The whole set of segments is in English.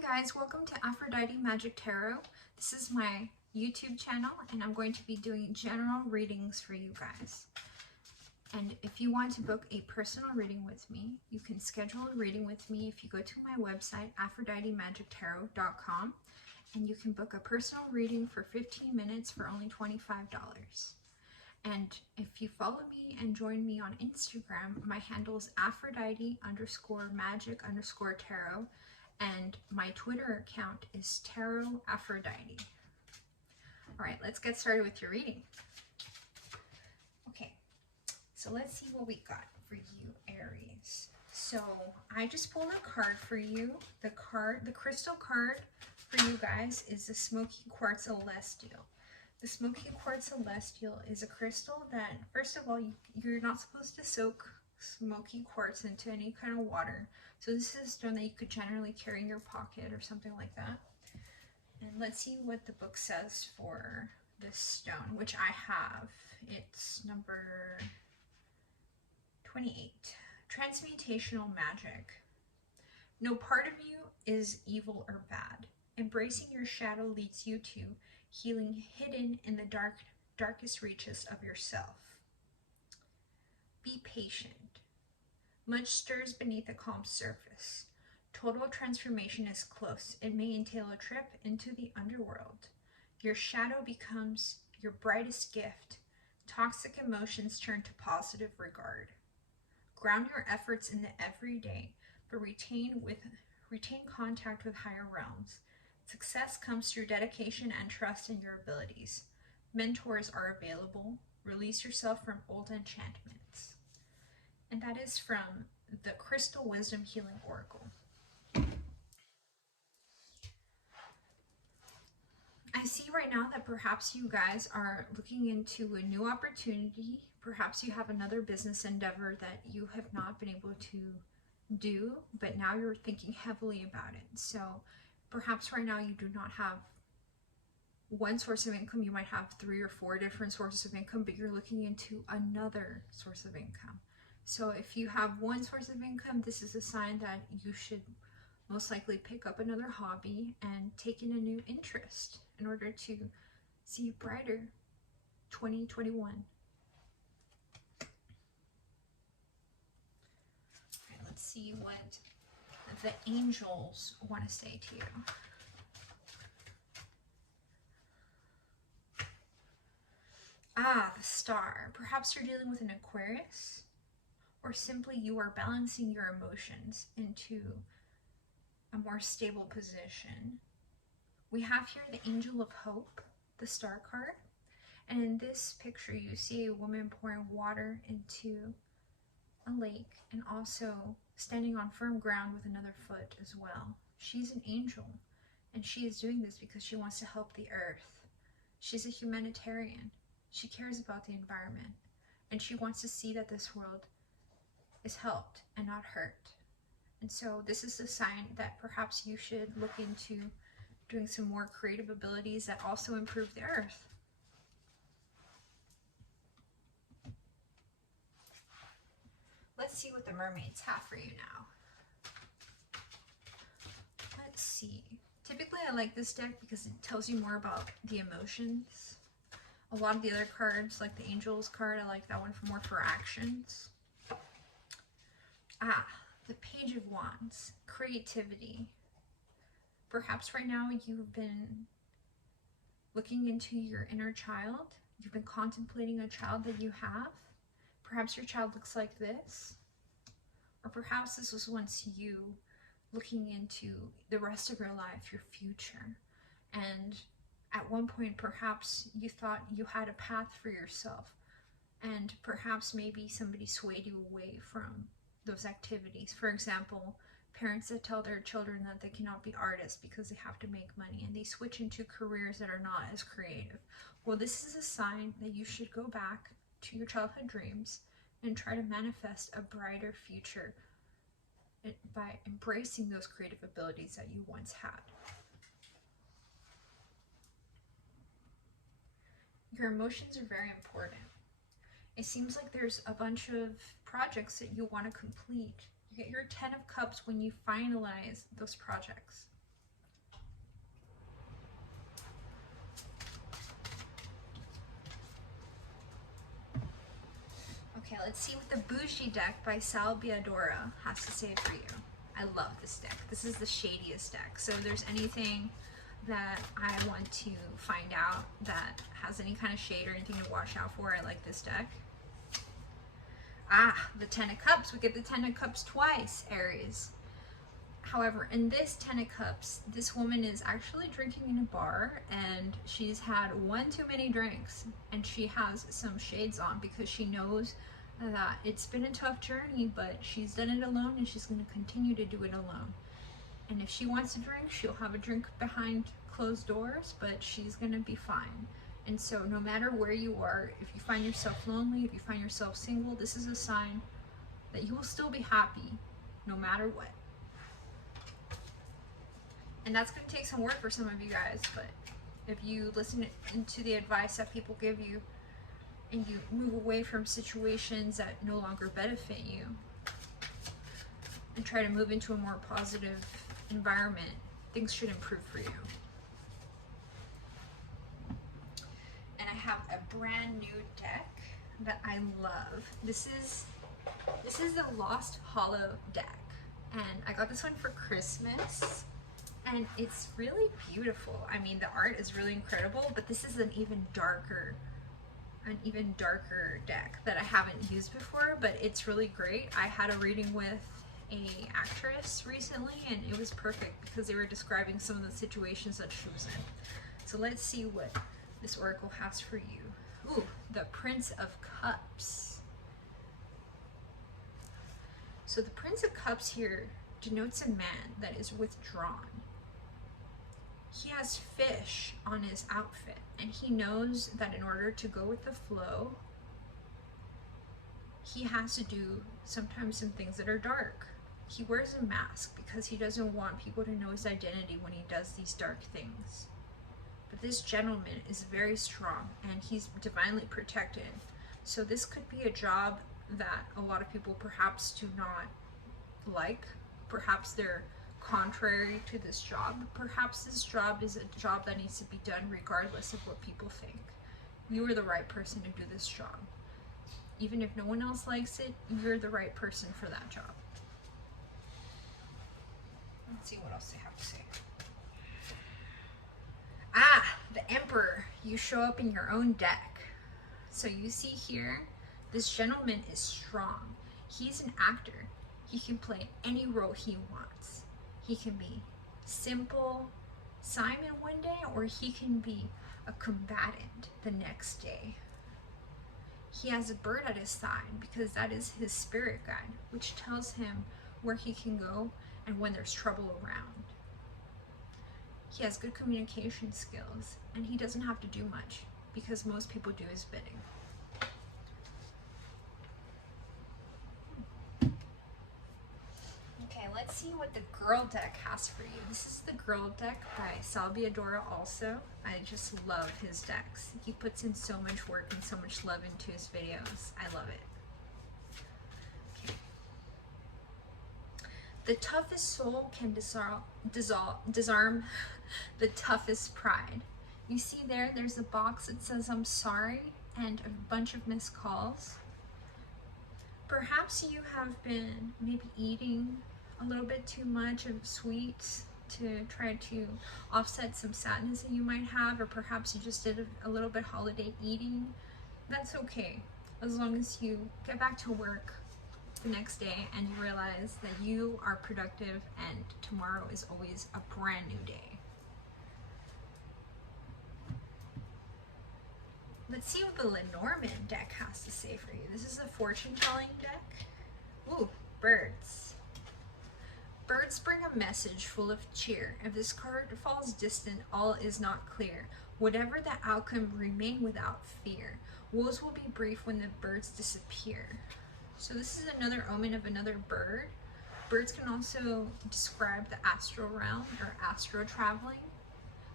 Hi guys, welcome to Aphrodite Magic Tarot. This is my YouTube channel and I'm going to be doing general readings for you guys. And if you want to book a personal reading with me, you can schedule a reading with me if you go to my website, aphroditeMagicTarot.com, and you can book a personal reading for 15 minutes for only $25. And if you follow me and join me on Instagram, my handle is Aphrodite_magic_tarot. And my Twitter account is Tarot Aphrodite. All right, let's get started with your reading. Okay, so let's see what we got for you, Aries. So I just pulled a card for you. The crystal card for you guys is the Smoky Quartz Celestial. The Smoky Quartz Celestial is a crystal that, first of all, you're not supposed to soak smoky quartz into any kind of water. So this is a stone that you could generally carry in your pocket or something like that. And let's see what the book says for this stone, which I have. It's number 28. Transmutational magic. No part of you is evil or bad. Embracing your shadow leads you to healing hidden in the darkest reaches of yourself. Be patient. Much stirs beneath a calm surface. Total transformation is close. It may entail a trip into the underworld. Your shadow becomes your brightest gift. Toxic emotions turn to positive regard. Ground your efforts in the everyday, but retain contact with higher realms. Success comes through dedication and trust in your abilities. Mentors are available. Release yourself from old enchantments. And that is from the Crystal Wisdom Healing Oracle. I see right now that perhaps you guys are looking into a new opportunity. Perhaps you have another business endeavor that you have not been able to do, but now you're thinking heavily about it. So perhaps right now you do not have one source of income. You might have 3 or 4 different sources of income, but you're looking into another source of income. So if you have one source of income, this is a sign that you should most likely pick up another hobby and take in a new interest in order to see a brighter 2021. Okay, let's see what the angels want to say to you. Ah, the Star. Perhaps you're dealing with an Aquarius, or simply you are balancing your emotions into a more stable position. We have here the Angel of Hope, the Star card. And in this picture, you see a woman pouring water into a lake and also standing on firm ground with another foot as well. She's an angel, and she is doing this because she wants to help the earth. She's a humanitarian. She cares about the environment, and she wants to see that this world is helped and not hurt. And so this is a sign that perhaps you should look into doing some more creative abilities that also improve the earth. Let's see what the mermaids have for you now. Let's see. Typically I like this deck because it tells you more about the emotions. A lot of the other cards, like the Angels card, I like that one more for actions. Ah, the Page of Wands, creativity. Perhaps right now you've been looking into your inner child. You've been contemplating a child that you have. Perhaps your child looks like this. Or perhaps this was once you looking into the rest of your life, your future. And at one point, perhaps you thought you had a path for yourself. And perhaps maybe somebody swayed you away from those activities. For example, parents that tell their children that they cannot be artists because they have to make money, and they switch into careers that are not as creative. Well, this is a sign that you should go back to your childhood dreams and try to manifest a brighter future by embracing those creative abilities that you once had. Your emotions are very important. It seems like there's a bunch of projects that you want to complete. You get your 10 of Cups when you finalize those projects. Okay, let's see what the Boujie deck by Biadora has to say for you. I love this deck. This is the shadiest deck. So if there's anything that I want to find out that has any kind of shade or anything to watch out for, I like this deck. Ah, the Ten of Cups. We get the Ten of Cups twice, Aries. However, in this Ten of Cups, this woman is actually drinking in a bar and she's had one too many drinks and she has some shades on because she knows that it's been a tough journey, but she's done it alone and she's going to continue to do it alone. And if she wants to drink, she'll have a drink behind closed doors, but she's going to be fine. And so no matter where you are, if you find yourself lonely, if you find yourself single, this is a sign that you will still be happy no matter what. And that's going to take some work for some of you guys, but if you listen to the advice that people give you and you move away from situations that no longer benefit you and try to move into a more positive environment, things should improve for you. And I have a brand new deck that I love. This is the Lost Hollow deck, and I got this one for Christmas. And it's really beautiful. I mean, the art is really incredible, but this is an even darker deck that I haven't used before, but it's really great. I had a reading with an actress recently, and it was perfect because they were describing some of the situations that she was in. So let's see what this oracle has for you. Ooh, the Prince of Cups. So the Prince of Cups here denotes a man that is withdrawn. He has fish on his outfit, and he knows that in order to go with the flow, he has to do sometimes some things that are dark. He wears a mask because he doesn't want people to know his identity when he does these dark things. But this gentleman is very strong, and he's divinely protected. So this could be a job that a lot of people perhaps do not like. Perhaps they're contrary to this job. Perhaps this job is a job that needs to be done regardless of what people think. You are the right person to do this job. Even if no one else likes it, you're the right person for that job. Let's see what else they have to say. Ah, the Emperor. You show up in your own deck. So you see here, this gentleman is strong. He's an actor. He can play any role he wants. He can be simple Simon one day, or he can be a combatant the next day. He has a bird at his side because that is his spirit guide, which tells him where he can go and when there's trouble around. He has good communication skills, and he doesn't have to do much because most people do his bidding. Let's see what the Gurl deck has for you. This is the Gurl deck by Biadora also. I just love his decks. He puts in so much work and so much love into his videos. I love it. Okay. The toughest soul can disarm the toughest pride. You see there's a box that says I'm sorry and a bunch of missed calls. Perhaps you have been maybe eating a little bit too much of sweets to try to offset some sadness that you might have, or perhaps you just did a little bit holiday eating. That's okay, as long as you get back to work the next day and you realize that you are productive and tomorrow is always a brand new day. Let's see what the Lenormand deck has to say for you. This is a fortune telling deck. Ooh, birds. Birds bring a message full of cheer. If this card falls distant, all is not clear. Whatever the outcome, remain without fear. Woes will be brief when the birds disappear. So this is another omen of another bird. Birds can also describe the astral realm or astro traveling.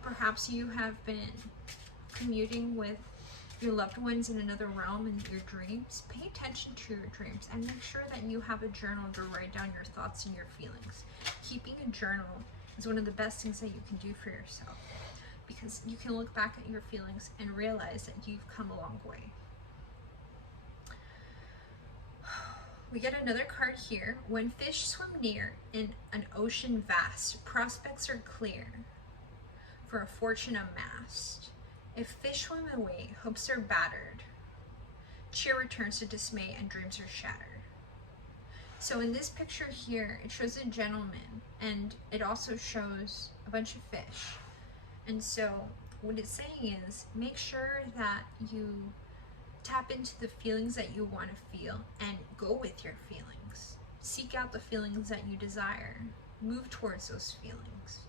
Perhaps you have been commuting with your loved ones in another realm in your dreams. Pay attention to your dreams and make sure that you have a journal to write down your thoughts and your feelings. Keeping a journal is one of the best things that you can do for yourself, because you can look back at your feelings and realize that you've come a long way. We get another card here. When fish swim near in an ocean vast, prospects are clear for a fortune amassed. If fish swim away, hopes are battered. Cheer returns to dismay and dreams are shattered. So in this picture here, it shows a gentleman and it also shows a bunch of fish. And so what it's saying is make sure that you tap into the feelings that you want to feel and go with your feelings. Seek out the feelings that you desire. Move towards those feelings.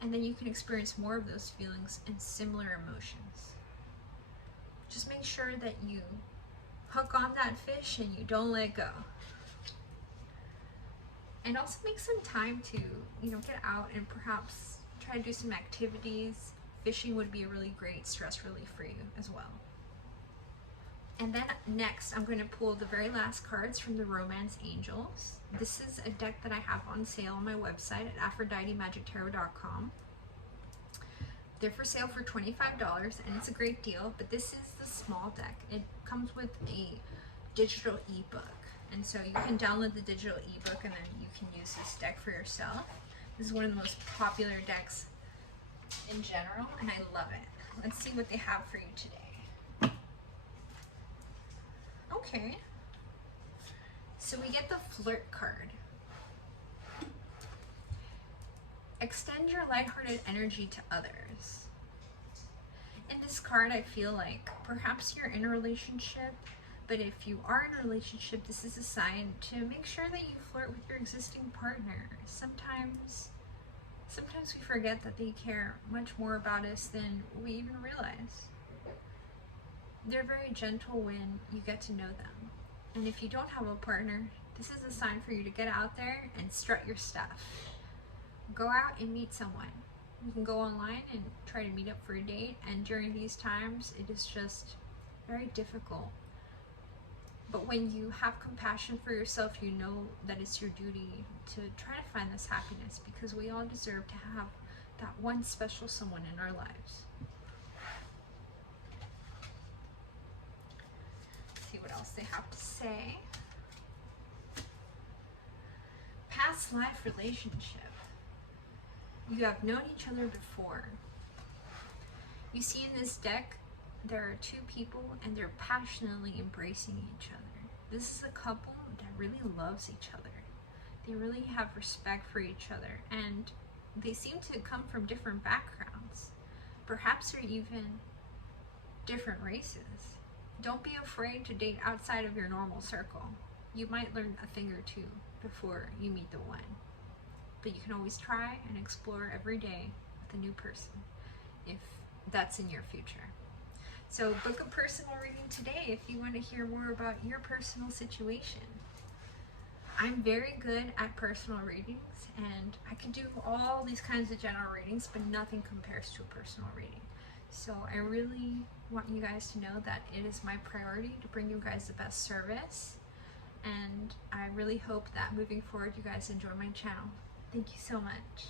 And then you can experience more of those feelings and similar emotions. Just make sure that you hook on that fish and you don't let go. And also make some time to, get out and perhaps try to do some activities. Fishing would be a really great stress relief for you as well. And then next, I'm going to pull the very last cards from the Romance Angels. This is a deck that I have on sale on my website at AphroditeMagicTarot.com. They're for sale for $25 and it's a great deal, but this is the small deck. It comes with a digital ebook. And so you can download the digital ebook and then you can use this deck for yourself. This is one of the most popular decks in general and I love it. Let's see what they have for you today. Okay. So we get the Flirt card. Extend your lighthearted energy to others. In this card, I feel like perhaps you're in a relationship, but if you are in a relationship, this is a sign to make sure that you flirt with your existing partner. Sometimes we forget that they care much more about us than we even realize. They're very gentle when you get to know them. And if you don't have a partner, this is a sign for you to get out there and strut your stuff. Go out and meet someone. You can go online and try to meet up for a date, and during these times, it is just very difficult. But when you have compassion for yourself, you know that it's your duty to try to find this happiness because we all deserve to have that one special someone in our lives. Let's see what else they have to say. Past life relationship. You have known each other before. You see in this deck, there are two people and they're passionately embracing each other. This is a couple that really loves each other. They really have respect for each other and they seem to come from different backgrounds. Perhaps they're even different races. Don't be afraid to date outside of your normal circle. You might learn a thing or two before you meet the one. But you can always try and explore every day with a new person if that's in your future. So book a personal reading today if you want to hear more about your personal situation. I'm very good at personal readings and I can do all these kinds of general readings, but nothing compares to a personal reading. So I really want you guys to know that it is my priority to bring you guys the best service. And I really hope that moving forward you guys enjoy my channel. Thank you so much.